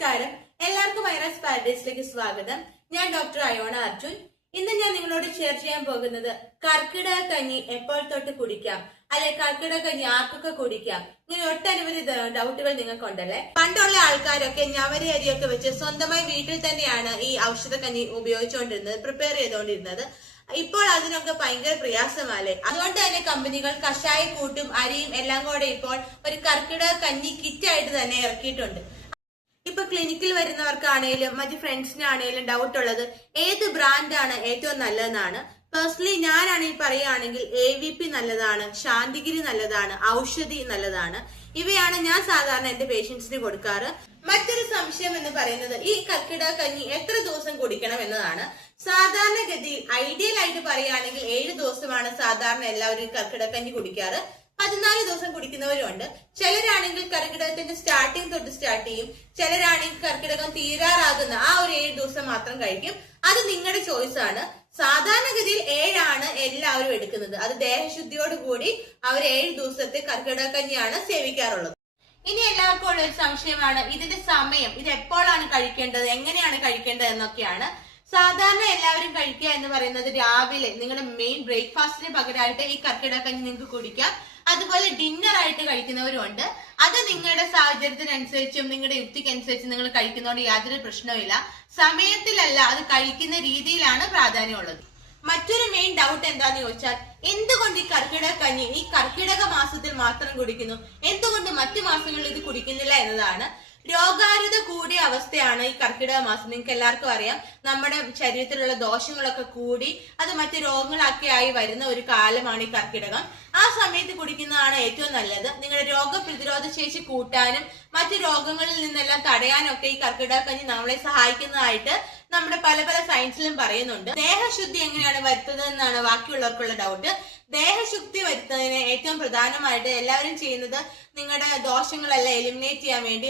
നമസ്കാരം, എല്ലാവർക്കും ഐറാസ് പാരഡൈസിലേക്ക് സ്വാഗതം. ഞാൻ ഡോക്ടർ അയോണ അർജുൻ. ഇന്ന് ഞാൻ നിങ്ങളോട് ഷെയർ ചെയ്യാൻ പോകുന്നത് കർക്കിടക കഞ്ഞി എപ്പോൾ തൊട്ട് കുടിക്കാം, അല്ലെ കർക്കിടക കഞ്ഞി ആർക്കൊക്കെ കുടിക്കാം, ഇങ്ങനെ ഒട്ടനവധി ഡൗട്ടുകൾ നിങ്ങൾക്കുണ്ടല്ലേ. പണ്ടുള്ള ആൾക്കാരൊക്കെ ഞവരി അരിയൊക്കെ വെച്ച് സ്വന്തമായി വീട്ടിൽ തന്നെയാണ് ഈ ഔഷധ കഞ്ഞി ഉപയോഗിച്ചുകൊണ്ടിരുന്നത്, പ്രിപ്പയർ ചെയ്തുകൊണ്ടിരുന്നത്. ഇപ്പോൾ അതിനൊക്കെ ഭയങ്കര പ്രയാസമല്ലേ. അതുകൊണ്ട് തന്നെ കമ്പനികൾ കഷായ കൂട്ടും അരിയും എല്ലാം കൂടെ ഇപ്പോൾ ഒരു കർക്കിടക കഞ്ഞി കിറ്റായിട്ട് തന്നെ ഇറക്കിയിട്ടുണ്ട്. ഇപ്പൊ ക്ലിനിക്കിൽ വരുന്നവർക്കാണേലും മറ്റു ഫ്രണ്ട്സിനാണേലും ഡൗട്ട് ഉള്ളത് ഏത് ബ്രാൻഡാണ് ഏറ്റവും നല്ലതെന്നാണ്. പേഴ്സണലി ഞാനാണെങ്കിൽ പറയുകയാണെങ്കിൽ AVP നല്ലതാണ്, ശാന്തിഗിരി നല്ലതാണ്, ഔഷധി നല്ലതാണ്. ഇവയാണ് ഞാൻ സാധാരണ എന്റെ പേഷ്യൻസിന് കൊടുക്കാറ്. മറ്റൊരു സംശയം എന്ന് പറയുന്നത് ഈ കർക്കിടക കഞ്ഞി എത്ര ദിവസം കുടിക്കണം എന്നതാണ്. സാധാരണഗതിയിൽ ഐഡിയൽ ആയിട്ട് പറയുകയാണെങ്കിൽ 7 ദിവസമാണ് സാധാരണ എല്ലാവരും കർക്കിടക കഞ്ഞി കുടിക്കാറ്. 14 ദിവസം കുടിക്കുന്നവരുണ്ട്. ചിലരാണെങ്കിൽ കർക്കിടകത്തിന്റെ സ്റ്റാർട്ടിങ് തൊട്ട് സ്റ്റാർട്ട് ചെയ്യും. ചിലരാണെങ്കിൽ കർക്കിടകം തീരാറാകുന്ന ആ ഒരു 7 ദിവസം മാത്രം കഴിക്കും. അത് നിങ്ങളുടെ ചോയ്സ് ആണ്. സാധാരണഗതിയിൽ 7 ആണ് എല്ലാവരും എടുക്കുന്നത്. അത് ദേഹശുദ്ധിയോടുകൂടി അവർ 7 ദിവസത്തെ കർക്കിടക കഞ്ഞിയാണ് സേവിക്കാറുള്ളത്. ഇനി എല്ലാവർക്കും ഉള്ള ഒരു സംശയമാണ് ഇതിന്റെ സമയം, ഇത് എപ്പോഴാണ് കഴിക്കേണ്ടത്, എങ്ങനെയാണ് കഴിക്കേണ്ടത് എന്നൊക്കെയാണ്. സാധാരണ എല്ലാവരും കഴിക്കുക എന്ന് പറയുന്നത് രാവിലെ നിങ്ങളുടെ മെയിൻ ബ്രേക്ക്ഫാസ്റ്റിന് പകരമായിട്ട് ഈ കർക്കിടക കഞ്ഞി നിങ്ങൾക്ക് കുടിക്കാം. അതുപോലെ ഡിന്നർ ആയിട്ട് കഴിക്കുന്നവരും ഉണ്ട്. അത് നിങ്ങളുടെ സാഹചര്യത്തിനനുസരിച്ചും നിങ്ങളുടെ യുക്തിക്കനുസരിച്ചും നിങ്ങൾ കഴിക്കുന്നതുകൊണ്ട് യാതൊരു പ്രശ്നവുമില്ല. സമയത്തിലല്ല, അത് കഴിക്കുന്ന രീതിയിലാണ് പ്രാധാന്യമുള്ളത്. മറ്റൊരു മെയിൻ ഡൗട്ട് എന്താന്ന് ചോദിച്ചാൽ എന്തുകൊണ്ട് ഈ കർക്കിടക കഞ്ഞി ഈ കർക്കിടക മാസത്തിൽ മാത്രം കുടിക്കുന്നു, എന്തുകൊണ്ട് മറ്റു മാസങ്ങളിൽ ഇത് കുടിക്കുന്നില്ല എന്നതാണ്. രോഗാരുത കൂടിയ അവസ്ഥയാണ് ഈ കർക്കിടക മാസം. നിങ്ങൾക്ക് എല്ലാവർക്കും അറിയാം, നമ്മുടെ ശരീരത്തിലുള്ള ദോഷങ്ങളൊക്കെ കൂടി അത് മറ്റു രോഗങ്ങളൊക്കെ ആയി വരുന്ന ഒരു കാലമാണ് ഈ കർക്കിടകം. ആ സമയത്ത് കുടിക്കുന്നതാണ് ഏറ്റവും നല്ലത്. നിങ്ങളുടെ രോഗപ്രതിരോധ ശേഷി കൂട്ടാനും മറ്റു രോഗങ്ങളിൽ നിന്നെല്ലാം തടയാനൊക്കെ ഈ കർക്കിടക കഞ്ഞി നമ്മളെ സഹായിക്കുന്നതായിട്ട് നമ്മുടെ പല പല സയൻസിലും പറയുന്നുണ്ട്. ദേഹശുദ്ധി എങ്ങനെയാണ് വരുത്തുന്നത് എന്നാണ് ബാക്കിയുള്ളവർക്കുള്ള ഡൗട്ട്. ദേഹശുദ്ധി വരുത്തുന്നതിന് ഏറ്റവും പ്രധാനമായിട്ട് എല്ലാവരും ചെയ്യുന്നത് നിങ്ങളുടെ ദോഷങ്ങളെല്ലാം എലിമിനേറ്റ് ചെയ്യാൻ വേണ്ടി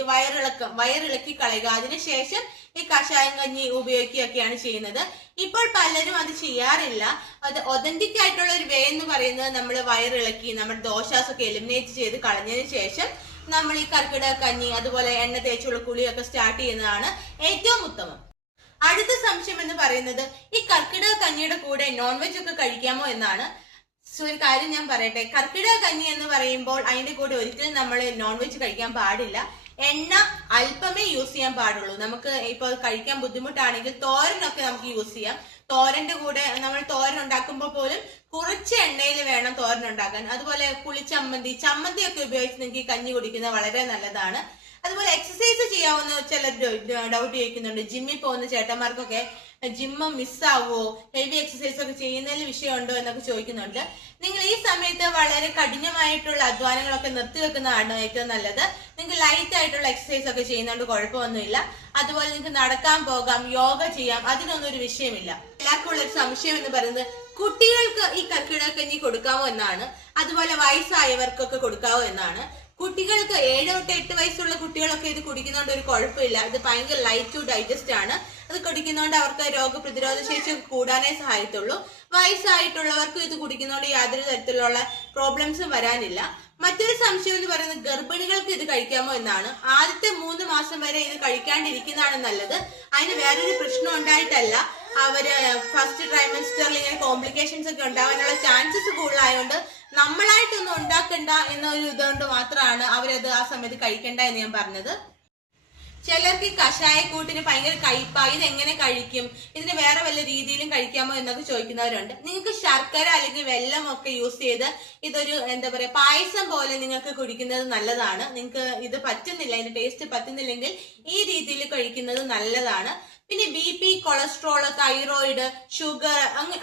വയറിളക്കി കളയുക, അതിനുശേഷം ഈ കഷായം കഞ്ഞി ഉപയോഗിക്കുകയൊക്കെയാണ് ചെയ്യുന്നത്. ഇപ്പോൾ പലരും അത് ചെയ്യാറില്ല. അത് ഒതന്റിക് ആയിട്ടുള്ള ഒരു വേ എന്ന് പറയുന്നത് നമ്മൾ വയറിളക്കി നമ്മുടെ ദോഷാസൊക്കെ എലിമിനേറ്റ് ചെയ്ത് കളഞ്ഞതിന് ശേഷം നമ്മൾ ഈ കർക്കിടക കഞ്ഞി അതുപോലെ എണ്ണ തേച്ചുള്ള കുളിയൊക്കെ സ്റ്റാർട്ട് ചെയ്യുന്നതാണ് ഏറ്റവും ഉത്തമം. അടുത്ത സംശയം എന്ന് പറയുന്നത് ഈ കർക്കിടക കഞ്ഞിയുടെ കൂടെ നോൺ വെജ് ഒക്കെ കഴിക്കാമോ എന്നാണ്. ഒരു കാര്യം ഞാൻ പറയട്ടെ, കർക്കിടക കഞ്ഞി എന്ന് പറയുമ്പോൾ അതിന്റെ കൂടെ ഒരിക്കലും നമ്മൾ നോൺ വെജ് കഴിക്കാൻ പാടില്ല. എണ്ണ അല്പമേ യൂസ് ചെയ്യാൻ പാടുള്ളൂ. നമുക്ക് ഇപ്പോൾ കഴിക്കാൻ ബുദ്ധിമുട്ടാണെങ്കിൽ തോരനൊക്കെ നമുക്ക് യൂസ് ചെയ്യാം. തോരന്റെ കൂടെ നമ്മൾ തോരൻ ഉണ്ടാക്കുമ്പോൾ പോലും കുറച്ച് എണ്ണയിൽ വേണം തോരൻ ഉണ്ടാക്കാൻ. അതുപോലെ ചമ്മന്തി ഒക്കെ ഉപയോഗിച്ച് നിങ്ങൾക്ക് കഞ്ഞി കുടിക്കുന്നത് വളരെ നല്ലതാണ്. അതുപോലെ എക്സസൈസ് ചെയ്യാവുന്ന ചിലർ ഡൗട്ട് ചോദിക്കുന്നുണ്ട്. ജിമ്മിൽ പോകുന്ന ചേട്ടന്മാർക്കൊക്കെ ജിമ്മ് മിസ്സാവോ, ഹെവി എക്സസൈസ് ഒക്കെ ചെയ്യുന്നതിൽ വിഷയമുണ്ടോ എന്നൊക്കെ ചോദിക്കുന്നുണ്ട്. നിങ്ങൾ ഈ സമയത്ത് വളരെ കഠിനമായിട്ടുള്ള അധ്വാനങ്ങളൊക്കെ നിർത്തിവെക്കുന്നതാണ് ഏറ്റവും നല്ലത്. നിങ്ങൾക്ക് ലൈറ്റ് ആയിട്ടുള്ള എക്സസൈസ് ഒക്കെ ചെയ്യുന്നതുകൊണ്ട് കുഴപ്പമൊന്നുമില്ല. അതുപോലെ നിങ്ങൾക്ക് നടക്കാൻ പോകാം, യോഗ ചെയ്യാം, അതിനൊന്നും ഒരു വിഷയമില്ല. എല്ലാവർക്കും ഉള്ള ഒരു സംശയം എന്ന് പറയുന്നത് കുട്ടികൾക്ക് ഈ കർക്കിടക കഞ്ഞി കൊടുക്കാവോ എന്നാണ്. അതുപോലെ വയസ്സായവർക്കൊക്കെ കൊടുക്കാവോ എന്നാണ്. കുട്ടികൾക്ക് 7 തൊട്ട് 8 വയസ്സുള്ള കുട്ടികളൊക്കെ ഇത് കുടിക്കുന്നതുകൊണ്ട് ഒരു കുഴപ്പമില്ല. ഇത് ഭയങ്കര ലൈറ്റ് ടു ഡൈജസ്റ്റ് ആണ്. അത് കുടിക്കുന്നതുകൊണ്ട് അവർക്ക് രോഗപ്രതിരോധ ശേഷി കൂടാനേ സഹായത്തുള്ളൂ. വയസ്സായിട്ടുള്ളവർക്കും ഇത് കുടിക്കുന്നതുകൊണ്ട് യാതൊരു തരത്തിലുള്ള പ്രോബ്ലംസും വരാനില്ല. മറ്റൊരു സംശയം എന്ന് പറയുന്നത് ഗർഭിണികൾക്ക് ഇത് കഴിക്കാമോ എന്നാണ്. ആദ്യത്തെ 3 മാസം വരെ ഇത് കഴിക്കാണ്ടിരിക്കുന്നതാണ് നല്ലത്. അതിന് വേറൊരു പ്രശ്നം ഉണ്ടായിട്ടല്ല, അവര് ഫസ്റ്റ് ട്രൈമസ്റ്ററിൽ ഇങ്ങനെ കോംപ്ലിക്കേഷൻസ് ഒക്കെ ഉണ്ടാവാനുള്ള ചാൻസസ് കൂടുതലായതുകൊണ്ട് നമ്മളായിട്ടൊന്നും ഉണ്ടാക്കണ്ട എന്നൊരു ഇതുകൊണ്ട് മാത്രമാണ് അവരത് ആ സമയത്ത് കഴിക്കണ്ട എന്ന് ഞാൻ പറഞ്ഞത്. ചിലർക്ക് കഷായക്കൂട്ടിന് ഭയങ്കര കയ്പാ, ഇത് എങ്ങനെ കഴിക്കും, ഇതിന് വേറെ വല്ല രീതിയിലും കഴിക്കാമോ എന്നൊക്കെ ചോദിക്കുന്നവരുണ്ട്. നിങ്ങൾക്ക് ശർക്കര അല്ലെങ്കിൽ വെള്ളം ഒക്കെ യൂസ് ചെയ്ത് ഇതൊരു പായസം പോലെ നിങ്ങൾക്ക് കുടിക്കുന്നത് നല്ലതാണ്. നിങ്ങൾക്ക് ഇത് പറ്റുന്നില്ല, ഇതിന്റെ ടേസ്റ്റ് പറ്റുന്നില്ലെങ്കിൽ ഈ രീതിയിൽ കഴിക്കുന്നത് നല്ലതാണ്. പിന്നെ BP, കൊളസ്ട്രോൾ, തൈറോയിഡ്, ഷുഗർ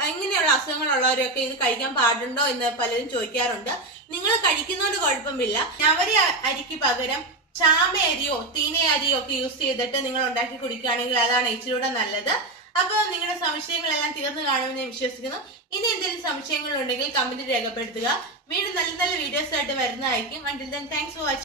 അങ്ങനെയുള്ള അസുഖങ്ങളുള്ളവരൊക്കെ ഇത് കഴിക്കാൻ പാടുണ്ടോ എന്ന് പലരും ചോദിക്കാറുണ്ട്. നിങ്ങൾ കഴിക്കുന്നതുകൊണ്ട് കുഴപ്പമില്ല. ഞവരി അരിക്ക് പകരം ചാമ അരിയോ തീന അരിയോ ഒക്കെ യൂസ് ചെയ്തിട്ട് നിങ്ങൾ ഉണ്ടാക്കി കുടിക്കുകയാണെങ്കിൽ അതാണ് ഇച്ചിരൂടെ നല്ലത്. അപ്പൊ നിങ്ങളുടെ സംശയങ്ങളെല്ലാം തീർന്നു കാണുമെന്ന് ഞാൻ വിശ്വസിക്കുന്നു. ഇനി എന്തെങ്കിലും സംശയങ്ങൾ ഉണ്ടെങ്കിൽ കമന്റ് രേഖപ്പെടുത്തുക. വീണ്ടും നല്ല നല്ല വീഡിയോസ് ആയിട്ട് വരുന്നതായിരിക്കും. Until then, thanks for watching.